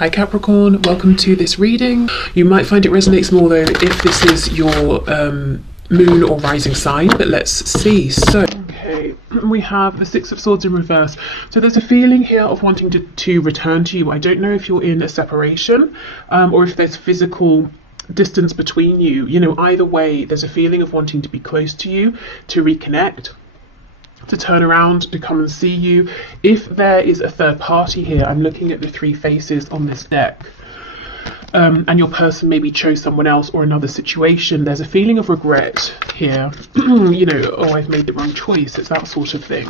Hi Capricorn, welcome to this reading. You might find it resonates more though if this is your moon or rising sign, but let's see. So, okay, we have the Six of Swords in reverse. So there's a feeling here of wanting to return to you. I don't know if you're in a separation or if there's physical distance between you. You know, either way, there's a feeling of wanting to be close to you, to reconnect, to turn around, to come and see you. If there is a third party here, I'm looking at the three faces on this deck, and your person maybe chose someone else or another situation, there's a feeling of regret here. You know, oh, I've made the wrong choice. It's that sort of thing.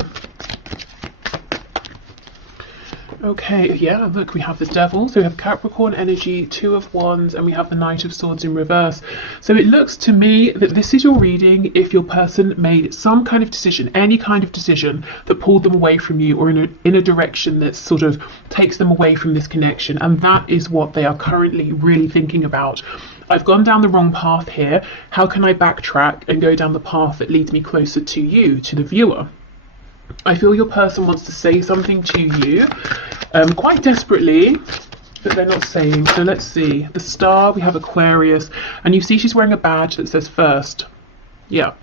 Okay, yeah, look, we have the Devil, so we have Capricorn energy, Two of Wands, and we have the Knight of Swords in reverse. So it looks to me that this is your reading if your person made some kind of decision, any kind of decision that pulled them away from you or in a direction that sort of takes them away from this connection, and that is what they are currently really thinking about. I've gone down the wrong path here. How can I backtrack and go down the path that leads me closer to you, to the viewer? I feel your person wants to say something to you quite desperately, but they're not saying. So let's see. The Star, we have Aquarius, and you see she's wearing a badge that says first. Yeah.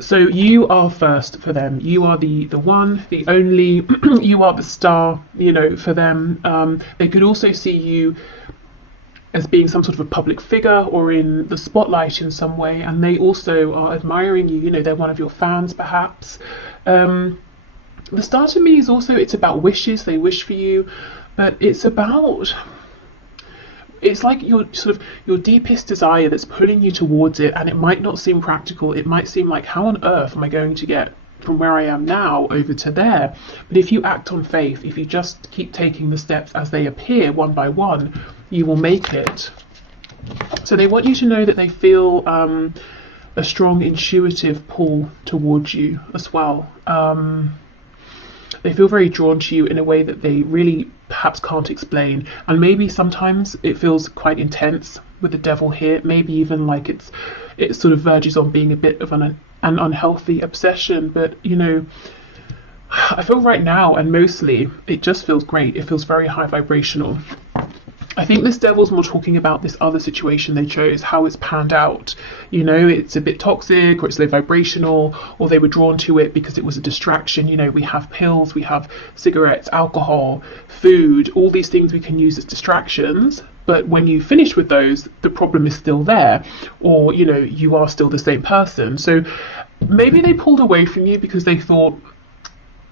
So you are first for them. You are the one, the only. You are the star, you know, for them. They could also see you as being some sort of a public figure or in the spotlight in some way, and they also are admiring you. You know, they're one of your fans perhaps. The Star to me is also, it's about wishes. They wish for you, but it's like your sort of your deepest desire that's pulling you towards it, and it might not seem practical. It might seem like, how on earth am I going to get from where I am now over to there? But if you act on faith, if you just keep taking the steps as they appear one by one, you will make it. So they want you to know that they feel a strong intuitive pull towards you as well. They feel very drawn to you in a way that they really perhaps can't explain, and maybe sometimes it feels quite intense with the Devil here. Maybe even like it sort of verges on being a bit of an unhealthy obsession, but you know, I feel right now, and mostly, it just feels great. It feels very high vibrational. I think this Devil's more talking about this other situation they chose, how it's panned out. You know, it's a bit toxic, or it's low vibrational, or they were drawn to it because it was a distraction. You know, we have pills, we have cigarettes, alcohol, food, all these things we can use as distractions. But when you finish with those, the problem is still there, or, you know, you are still the same person. So maybe they pulled away from you because they thought,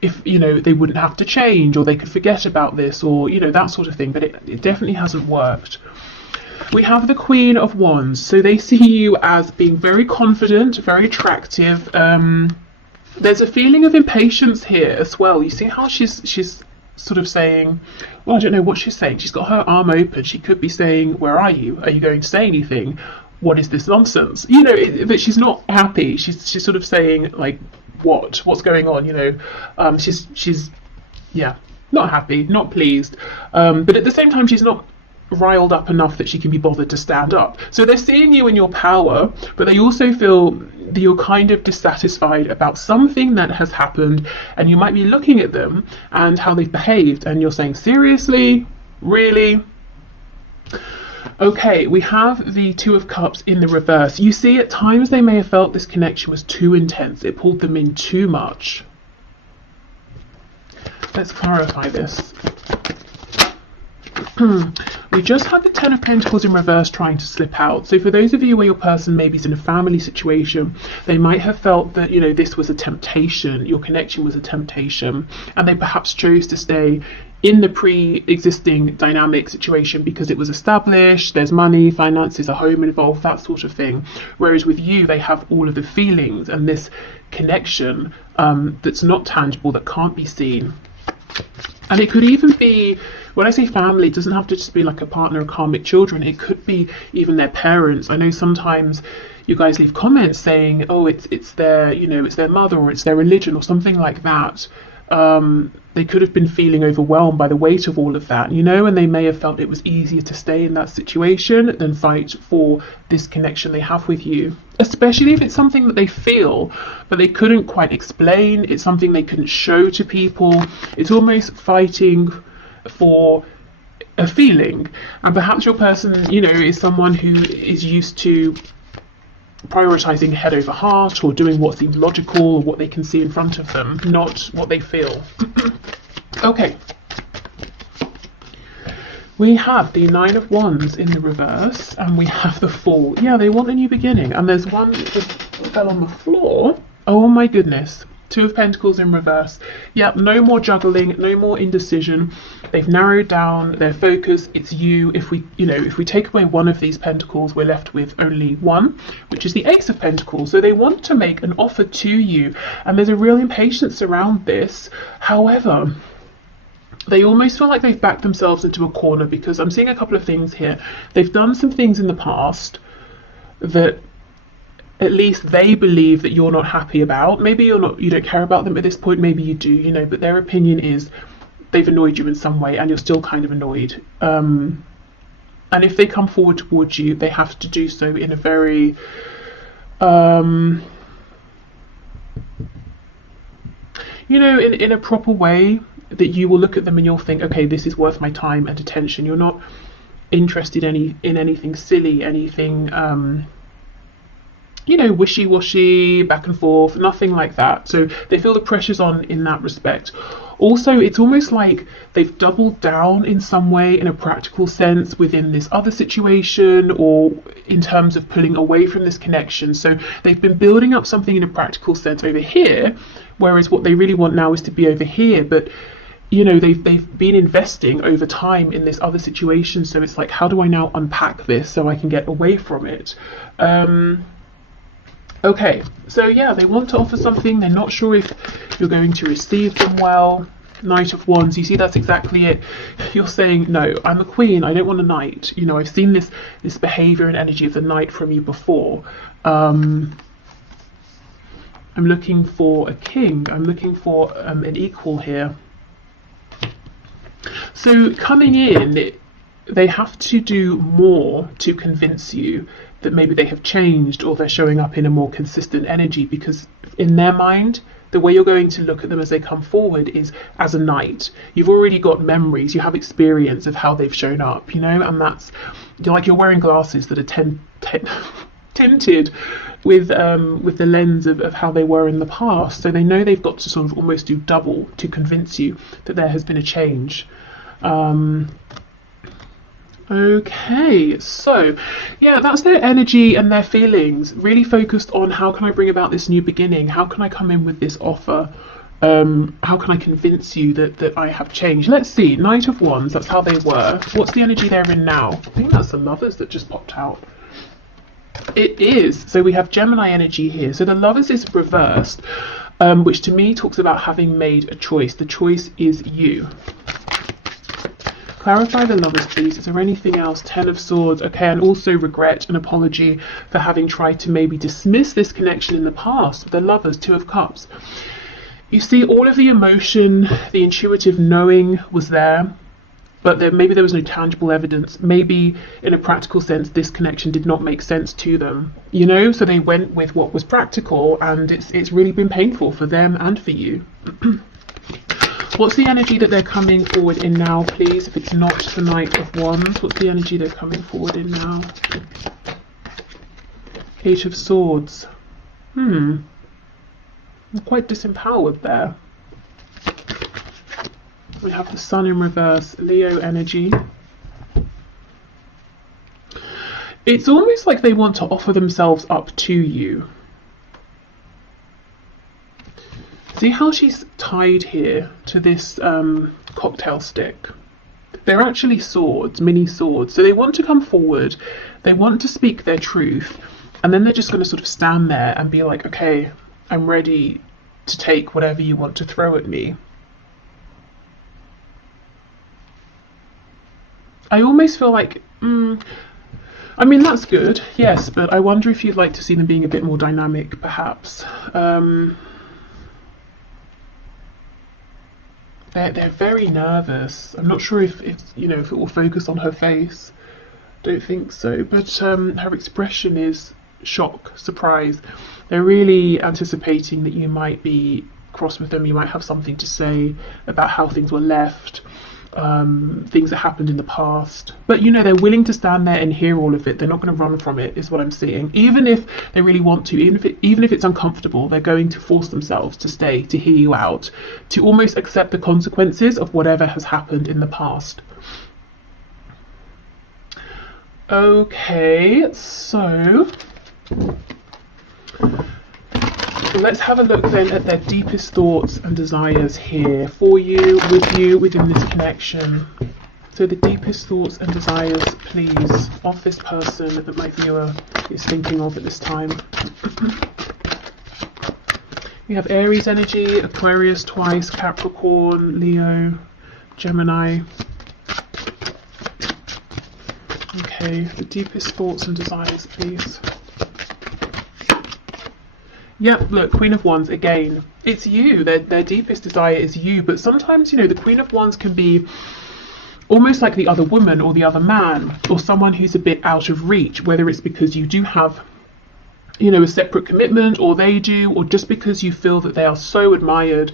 if, you know, they wouldn't have to change, or they could forget about this, or, you know, that sort of thing, but it definitely hasn't worked. We have the Queen of Wands, so they see you as being very confident, very attractive. There's a feeling of impatience here as well. You see how she's sort of saying, well, I don't know what she's saying. She's got her arm open. She could be saying, where are you? Are you going to say anything? What is this nonsense? You know, but she's not happy. She's sort of saying, like, what's going on? You know, she's yeah, not happy, not pleased, but at the same time she's not riled up enough that she can be bothered to stand up. So they're seeing you in your power, but they also feel that you're kind of dissatisfied about something that has happened, and you might be looking at them and how they've behaved, and you're saying, seriously, really? Okay, we have the Two of Cups in the reverse. You see, at times they may have felt this connection was too intense. It pulled them in too much. Let's clarify this. We just had the Ten of Pentacles in reverse trying to slip out. So for those of you where your person maybe is in a family situation, they might have felt that, you know, this was a temptation. Your connection was a temptation, and they perhaps chose to stay in the pre-existing dynamic situation because it was established, there's money, finances, a home involved, that sort of thing. Whereas with you, they have all of the feelings and this connection that's not tangible, that can't be seen. And it could even be, when I say family, it doesn't have to just be like a partner or karmic children. It could be even their parents. I know sometimes you guys leave comments saying, oh, it's their, you know, it's their mother, or it's their religion, or something like that. They could have been feeling overwhelmed by the weight of all of that, you know, and they may have felt it was easier to stay in that situation than fight for this connection they have with you, especially if it's something that they feel but they couldn't quite explain. It's something they couldn't show to people. It's almost fighting for a feeling. And perhaps your person, you know, is someone who is used to prioritizing head over heart, or doing what seems logical or what they can see in front of them, not what they feel. Okay. We have the Nine of Wands in the reverse, and we have the Fool. Yeah, they want a new beginning. And there's one that fell on the floor. Oh my goodness. Two of Pentacles in reverse. Yep, no more juggling, no more indecision. They've narrowed down their focus. It's you. If we take away one of these pentacles, we're left with only one, which is the Ace of Pentacles. So they want to make an offer to you, and there's a real impatience around this. However, they almost feel like they've backed themselves into a corner, because I'm seeing a couple of things here. They've done some things in the past that at least they believe that you're not happy about. Maybe you don't care about them at this point, maybe you do, you know, but their opinion is they've annoyed you in some way, and you're still kind of annoyed. And if they come forward towards you, they have to do so in a very you know, in a proper way, that you will look at them and you'll think, okay, this is worth my time and attention. You're not interested in anything silly, anything you know, wishy-washy, back and forth, nothing like that. So they feel the pressure's on in that respect. Also, it's almost like they've doubled down in some way, in a practical sense, within this other situation, or in terms of pulling away from this connection. So they've been building up something in a practical sense over here, whereas what they really want now is to be over here. But you know, they've been investing over time in this other situation. So it's like, how do I now unpack this so I can get away from it? Okay, so yeah, they want to offer something. They're not sure if you're going to receive them well. Knight of Wands, you see, that's exactly it. You're saying, no, I'm a queen, I don't want a knight. You know, I've seen this behavior and energy of the knight from you before. I'm looking for a king. I'm looking for an equal here. So coming in, they have to do more to convince you that maybe they have changed, or they're showing up in a more consistent energy, because in their mind, the way you're going to look at them as they come forward is as a knight. You've already got memories, you have experience of how they've shown up, you know, and that's like you're wearing glasses that are tinted with the lens of how they were in the past. So they know they've got to sort of almost do double to convince you that there has been a change. Okay, so yeah, that's their energy and their feelings, really focused on how can I bring about this new beginning, how can I come in with this offer, how can I convince you that I have changed. Let's see, Knight of Wands, that's how they were. What's the energy they're in now? I think that's the Lovers that just popped out. It is. So we have Gemini energy here. So the Lovers is reversed, which to me talks about having made a choice. The choice is you. Clarify the Lovers, please. Is there anything else? Ten of Swords. Okay, and also regret and apology for having tried to maybe dismiss this connection in the past. The Lovers, Two of Cups. You see, all of the emotion, the intuitive knowing was there, but maybe there was no tangible evidence. Maybe in a practical sense, this connection did not make sense to them, you know, so they went with what was practical, and it's really been painful for them and for you. What's the energy that they're coming forward in now, please? If it's not the Knight of Wands, what's the energy they're coming forward in now? Eight of Swords. I'm quite disempowered there. We have the Sun in reverse, Leo energy. It's almost like they want to offer themselves up to you. See how she's tied here to this cocktail stick? They're actually swords, mini swords. So they want to come forward, they want to speak their truth, and then they're just going to sort of stand there and be like, okay, I'm ready to take whatever you want to throw at me. I almost feel like, I mean, that's good, yes, but I wonder if you'd like to see them being a bit more dynamic, perhaps. They're very nervous. I'm not sure if you know, if it will focus on her face. Don't think so. But her expression is shock, surprise. They're really anticipating that you might be cross with them. You might have something to say about how things were left. things that happened in the past. But you know, they're willing to stand there and hear all of it. They're not going to run from it, is what I'm seeing. Even if they really want to, even if it's uncomfortable, they're going to force themselves to stay, to hear you out, to almost accept the consequences of whatever has happened in the past. Okay, so let's have a look then at their deepest thoughts and desires here for you, with you, within this connection. So the deepest thoughts and desires, please, of this person that my viewer is thinking of at this time. We have Aries energy, Aquarius twice, Capricorn, Leo, Gemini. Okay, the deepest thoughts and desires, please. Yeah, look, Queen of Wands, again, it's you. Their deepest desire is you. But sometimes, you know, the Queen of Wands can be almost like the other woman or the other man, or someone who's a bit out of reach, whether it's because you do have, you know, a separate commitment, or they do, or just because you feel that they are so admired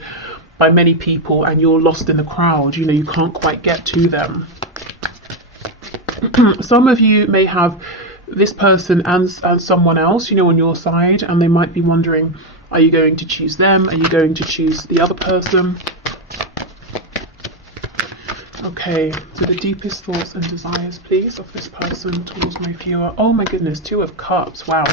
by many people and you're lost in the crowd, you know, you can't quite get to them. Some of you may have this person and someone else, you know, on your side, and they might be wondering, are you going to choose them? Are you going to choose the other person? Okay, so the deepest thoughts and desires, please, of this person towards my viewer. Oh my goodness, 2 of Cups, wow.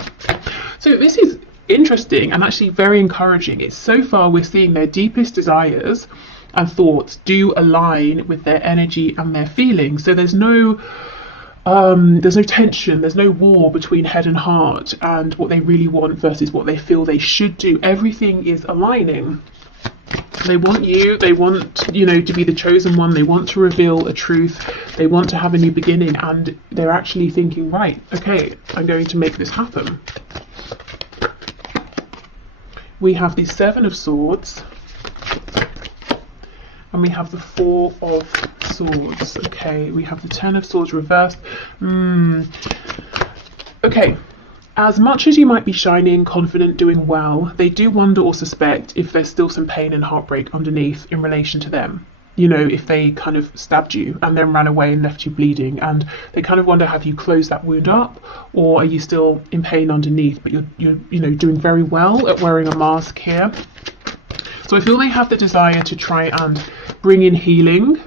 So this is interesting and actually very encouraging. It's so far we're seeing their deepest desires and thoughts do align with their energy and their feelings. So there's no tension, there's no war between head and heart and what they really want versus what they feel they should do. Everything is aligning. They want you, they want, you know, to be the chosen one. They want to reveal a truth. They want to have a new beginning, and they're actually thinking, right, okay, I'm going to make this happen. We have the 7 of Swords, and we have the 4 of Swords. Okay, we have the 10 of Swords reversed. Okay, as much as you might be shining, confident, doing well, they do wonder or suspect if there's still some pain and heartbreak underneath in relation to them. You know, if they kind of stabbed you and then ran away and left you bleeding, and they kind of wonder, have you closed that wound up, or are you still in pain underneath, but you're you know, doing very well at wearing a mask here. So I feel they have the desire to try and bring in healing.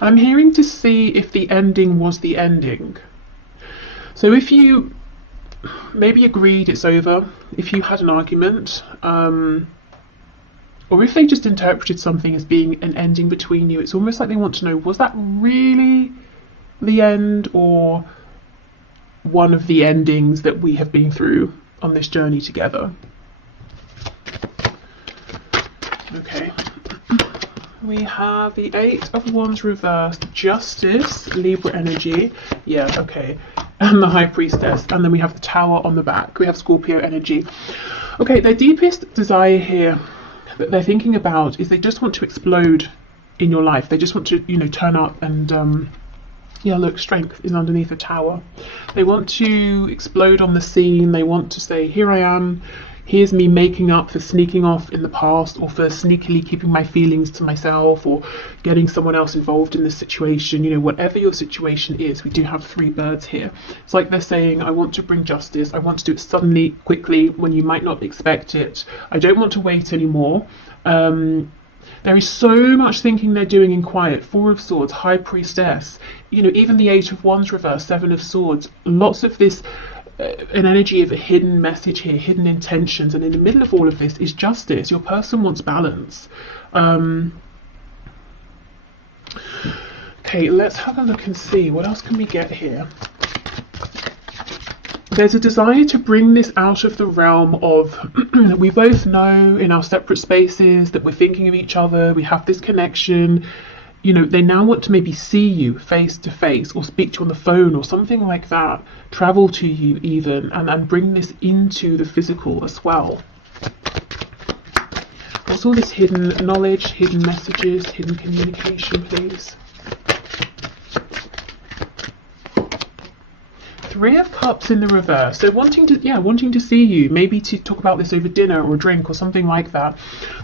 I'm hearing to see if the ending was the ending. So if you maybe agreed it's over, if you had an argument, or if they just interpreted something as being an ending between you, it's almost like they want to know, was that really the end, or one of the endings that we have been through on this journey together? Okay. We have the 8 of Wands reversed, Justice, Libra energy, yeah, okay, and the High Priestess, and then we have the Tower on the back. We have Scorpio energy. Okay, their deepest desire here that they're thinking about is they just want to explode in your life. They just want to, you know, turn up and yeah, look, Strength is underneath the Tower. They want to explode on the scene. They want to say, here I am. Here's me making up for sneaking off in the past, or for sneakily keeping my feelings to myself, or getting someone else involved in the situation. You know, whatever your situation is, we do have 3 birds here. It's like they're saying, I want to bring justice. I want to do it suddenly, quickly, when you might not expect it. I don't want to wait anymore. There is so much thinking they're doing in quiet. 4 of Swords, High Priestess. You know, even the 8 of Wands reversed, 7 of Swords. Lots of this, an energy of a hidden message here, hidden intentions, and in the middle of all of this is justice. Your person wants balance. Okay, let's have a look and see what else can we get here. There's a desire to bring this out of the realm of we both know in our separate spaces that we're thinking of each other, we have this connection. You know, they now want to maybe see you face to face, or speak to you on the phone, or something like that, travel to you even, and bring this into the physical as well. What's all this hidden knowledge, hidden messages, hidden communication, please? Three of Cups in the reverse. So wanting to see you, maybe to talk about this over dinner or a drink or something like that.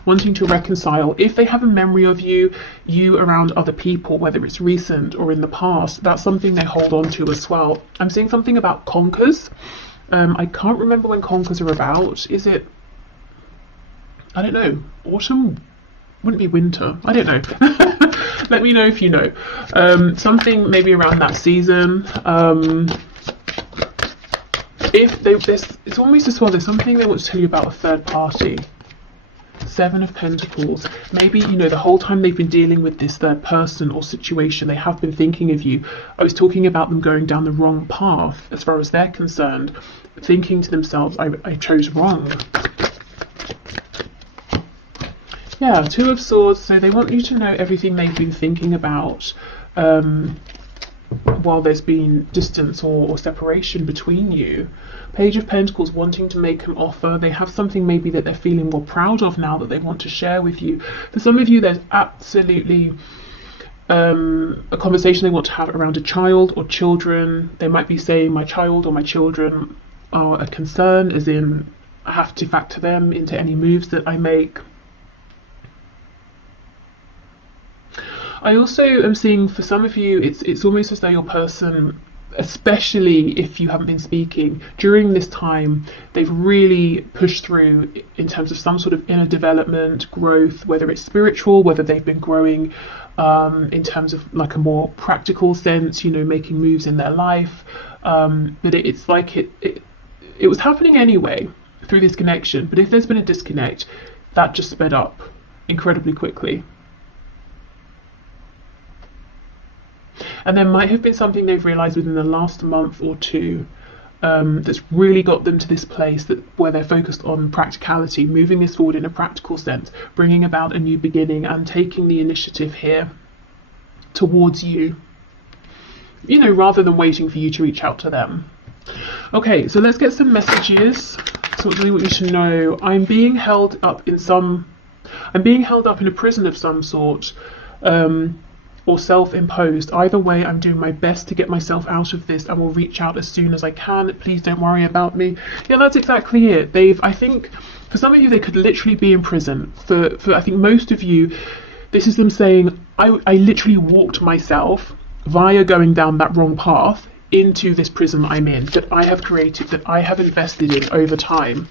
Wanting to reconcile. If they have a memory of you around other people, whether it's recent or in the past, that's something they hold on to as well. I'm seeing something about conkers. I can't remember when conkers are about. Is it, I don't know, autumn? Wouldn't be winter. I don't know. Let me know if you know. Something maybe around that season. It's almost as well, there's something they want to tell you about a third party. Seven of Pentacles. Maybe, the whole time they've been dealing with this third person or situation, they have been thinking of you. I was talking about them going down the wrong path as far as they're concerned, thinking to themselves, I chose wrong. Yeah, Two of Swords. So they want you to know everything they've been thinking about while there's been distance or separation between you. Page of Pentacles, wanting to make an offer. They have something maybe that they're feeling more proud of now that they want to share with you. For some of you, there's absolutely a conversation they want to have around a child or children. They might be saying, my child or my children are a concern, as in I have to factor them into any moves that I make. I also am seeing for some of you, it's almost as though your person, especially if you haven't been speaking, during this time, they've really pushed through in terms of some sort of inner development, growth, whether it's spiritual, whether they've been growing in terms of like a more practical sense, making moves in their life. But it's like it was happening anyway through this connection. But if there's been a disconnect, that just sped up incredibly quickly. And there might have been something they've realised within the last month or two that's really got them to this place where they're focused on practicality, moving this forward in a practical sense, bringing about a new beginning and taking the initiative here towards you, rather than waiting for you to reach out to them. Okay, so let's get some messages. So what do we want you to know? I'm being held up in a prison of some sort. Or self-imposed. Either way, I'm doing my best to get myself out of this and will reach out as soon as I can. Please don't worry about me. Yeah, that's exactly it. I think for some of you, they could literally be in prison. For I think most of you, this is them saying, I literally walked myself via going down that wrong path into this prison I'm in, that I have created, that I have invested in over time.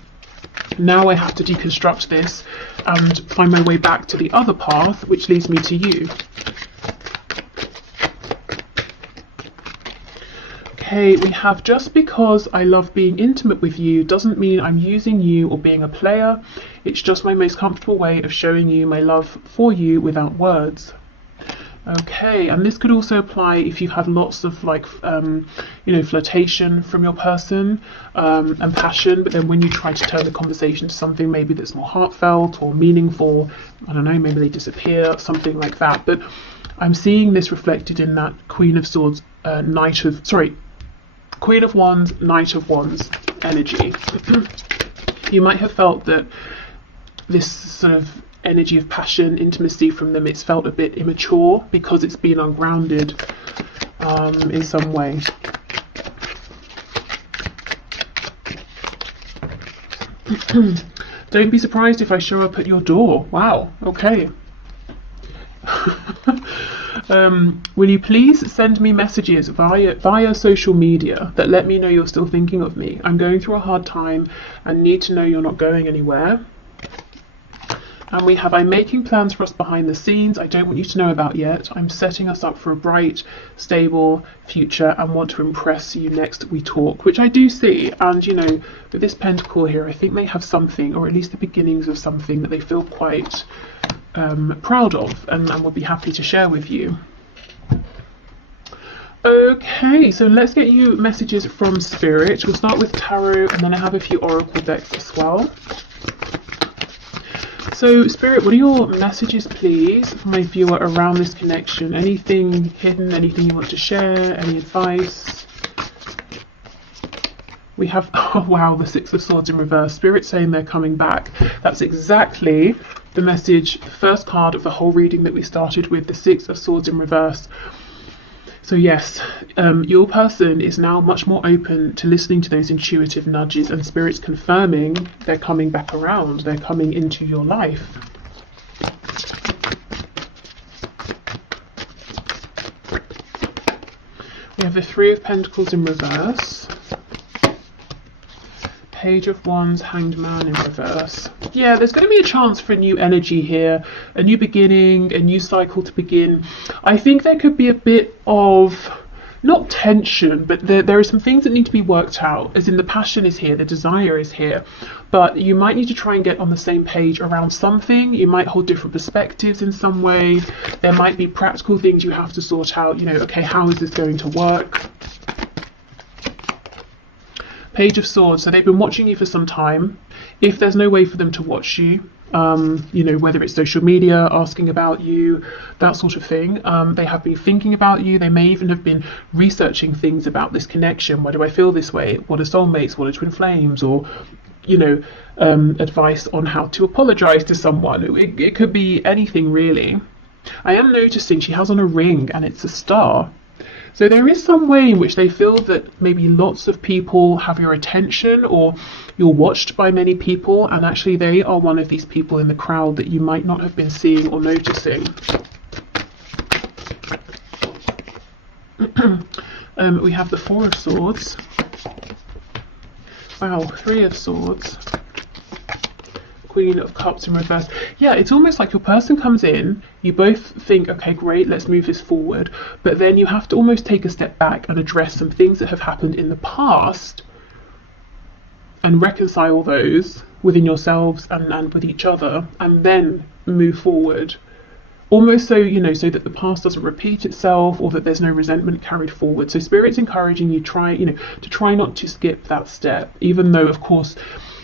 Now I have to deconstruct this and find my way back to the other path, which leads me to you. Okay, we have, just because I love being intimate with you doesn't mean I'm using you or being a player. It's just my most comfortable way of showing you my love for you without words. Okay, and this could also apply if you've had lots of flirtation from your person and passion, but then when you try to turn the conversation to something maybe that's more heartfelt or meaningful, I don't know, maybe they disappear, something like that. But I'm seeing this reflected in that Queen of Swords, Queen of Wands, Knight of Wands energy. You might have felt that this sort of energy of passion, intimacy from them, it's felt a bit immature because it's been ungrounded in some way. Don't be surprised if I show up at your door. Wow, okay. Will you please send me messages via social media that let me know you're still thinking of me? I'm going through a hard time and need to know you're not going anywhere. And we have, I'm making plans for us behind the scenes I don't want you to know about yet. I'm setting us up for a bright, stable future and want to impress you next we talk, which I do see. And, with this pentacle here, I think they have something, or at least the beginnings of something that they feel quite proud of and will be happy to share with you. Okay, so let's get you messages from Spirit. We'll start with Tarot and then I have a few Oracle decks as well. So, Spirit, what are your messages, please, for my viewer around this connection? Anything hidden, anything you want to share, any advice? We have, oh wow, the Six of Swords in reverse. Spirit saying they're coming back. That's exactly the message, the first card of the whole reading that we started with, the Six of Swords in reverse. So yes, your person is now much more open to listening to those intuitive nudges, and spirits confirming they're coming back around, they're coming into your life. We have the Three of Pentacles in reverse, Page of Wands, Hanged Man in reverse. Yeah, there's going to be a chance for a new energy here, a new beginning, a new cycle to begin. I think there could be a bit of, not tension, but there are some things that need to be worked out, as in the passion is here, the desire is here, but you might need to try and get on the same page around something. You might hold different perspectives in some way. There might be practical things you have to sort out, you know, okay, how is this going to work? Page of Swords, so they've been watching you for some time. If there's no way for them to watch you, you know, whether it's social media, asking about you, that sort of thing, they have been thinking about you. They may even have been researching things about this connection. Why do I feel this way? What are soulmates? What are twin flames? Or, you know, advice on how to apologize to someone. It could be anything really. I am noticing she has on a ring and it's a star. So there is some way in which they feel that maybe lots of people have your attention, or you're watched by many people, and actually they are one of these people in the crowd that you might not have been seeing or noticing. We have the Four of Swords. Wow, Three of Swords. Queen of Cups in reverse. Yeah, it's almost like your person comes in, you both think, okay, great, let's move this forward, but then you have to almost take a step back and address some things that have happened in the past and reconcile those within yourselves and with each other, and then move forward. Almost so, you know, so that the past doesn't repeat itself, or that there's no resentment carried forward. So Spirit's encouraging you to try not to skip that step, even though, of course,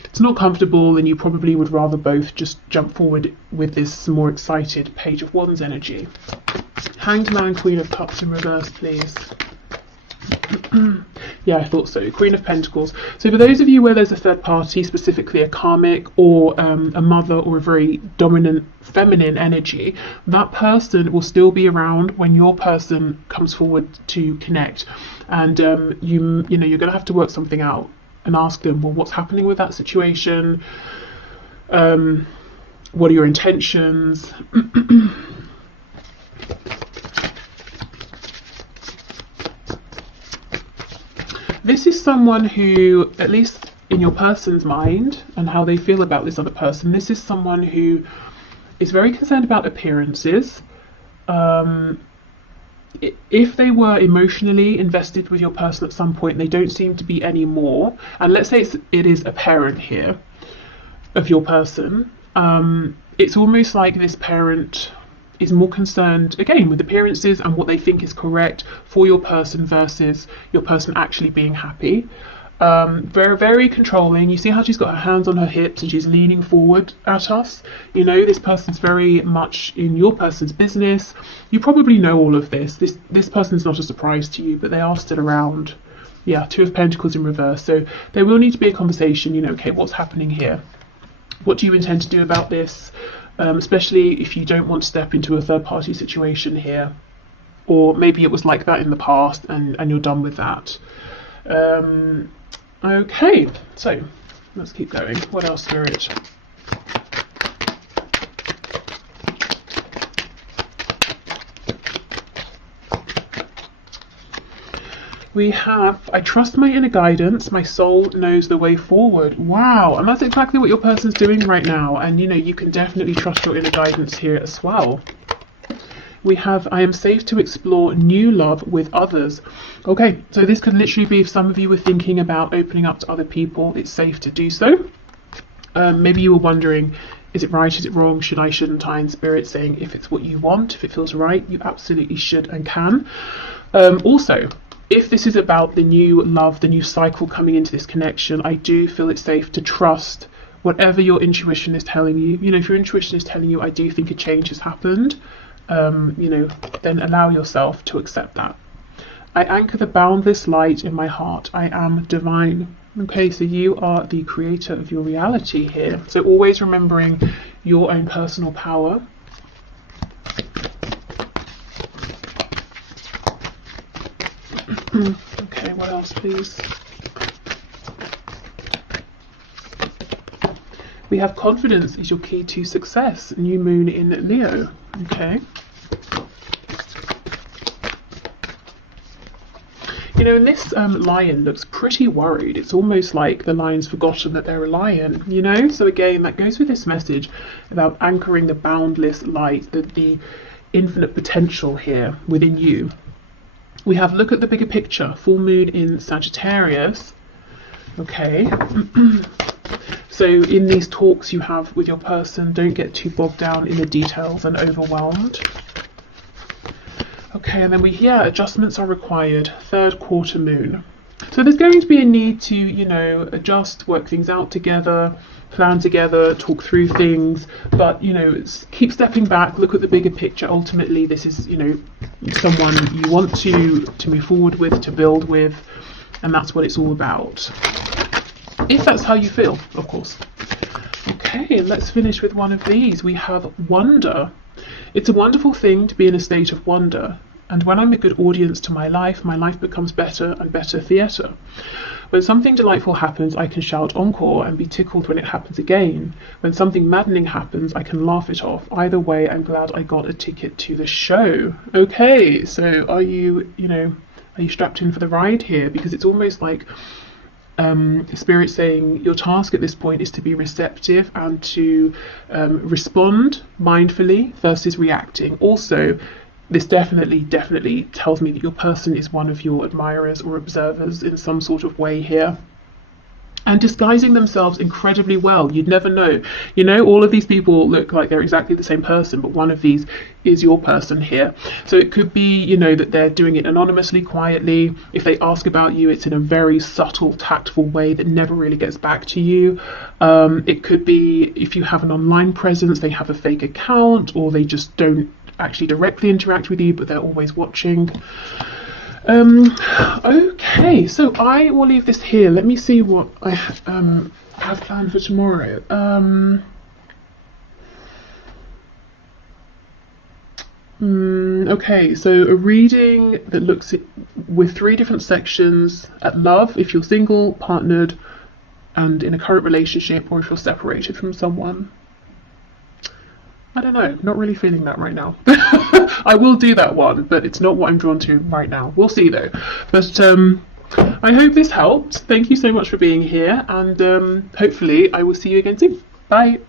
it's not comfortable, and you probably would rather both just jump forward with this more excited Page of Wands energy. Hanged Man, Queen of Cups in reverse, please. Yeah, I thought so. Queen of Pentacles. So for those of you where there's a third party, specifically a karmic or a mother or a very dominant feminine energy, that person will still be around when your person comes forward to connect. And you know, you're going to have to work something out and ask them, well, what's happening with that situation? What are your intentions? This is someone who, at least in your person's mind and how they feel about this other person, this is someone who is very concerned about appearances. If they were emotionally invested with your person at some point, they don't seem to be anymore. And let's say it is a parent here of your person. It's almost like this parent is more concerned, again, with appearances and what they think is correct for your person versus your person actually being happy. Very, very controlling. You see how she's got her hands on her hips and she's leaning forward at us. You know, this person's very much in your person's business. You probably know all of this. This person's not a surprise to you, but they are still around. Yeah, Two of Pentacles in reverse. So there will need to be a conversation, you know, okay, what's happening here? What do you intend to do about this? Especially if you don't want to step into a third party situation here. Or maybe it was like that in the past and you're done with that. Okay, so let's keep going. What else, Spirit? We have, I trust my inner guidance, my soul knows the way forward. Wow, and that's exactly what your person's doing right now. And you know, you can definitely trust your inner guidance here as well. We have, I am safe to explore new love with others. Okay, so this could literally be if some of you were thinking about opening up to other people, it's safe to do so. Maybe you were wondering, is it right, is it wrong, should I, shouldn't I? And Spirit saying, if it's what you want, if it feels right, you absolutely should and can. Also, if this is about the new love, the new cycle coming into this connection, I do feel it's safe to trust whatever your intuition is telling you. You know, if your intuition is telling you, I do think a change has happened, you know, then allow yourself to accept that. I anchor the boundless light in my heart. I am divine. Okay, so you are the creator of your reality here. So always remembering your own personal power. Okay, what else, please? We have confidence is your key to success. New moon in Leo. Okay. You know, and this lion looks pretty worried. It's almost like the lion's forgotten that they're a lion, you know? So again, that goes with this message about anchoring the boundless light, the infinite potential here within you. We have look at the bigger picture, full moon in Sagittarius. Okay. So in these talks you have with your person, don't get too bogged down in the details and overwhelmed. Okay, and then adjustments are required. Third quarter moon. So there's going to be a need to, you know, adjust, work things out together, plan together, talk through things, but, you know, keep stepping back, look at the bigger picture. Ultimately, this is, you know, someone you want to move forward with, to build with, and that's what it's all about. If that's how you feel, of course. Okay, let's finish with one of these. We have wonder. It's a wonderful thing to be in a state of wonder, and when I'm a good audience to my life becomes better and better theatre. When something delightful happens, I can shout encore and be tickled when it happens again. When something maddening happens, I can laugh it off. Either way, I'm glad I got a ticket to the show. Okay, so are you strapped in for the ride here? Because it's almost like Spirit saying your task at this point is to be receptive and to respond mindfully versus reacting. Also, this definitely tells me that your person is one of your admirers or observers in some sort of way here, and disguising themselves incredibly well. You'd never know. You know, all of these people look like they're exactly the same person, but one of these is your person here. So it could be, you know, that they're doing it anonymously, quietly. If they ask about you, it's in a very subtle, tactful way that never really gets back to you. It could be, if you have an online presence, they have a fake account, or they just don't actually directly interact with you, but they're always watching. Okay, so I will leave this here. Let me see what I have planned for tomorrow. Okay, so a reading that looks at, with 3 different sections at love, if you're single, partnered, and in a current relationship, or if you're separated from someone. I don't know, not really feeling that right now. I will do that one, but it's not what I'm drawn to right now. We'll see though. But I hope this helped. Thank you so much for being here, and hopefully I will see you again soon. Bye.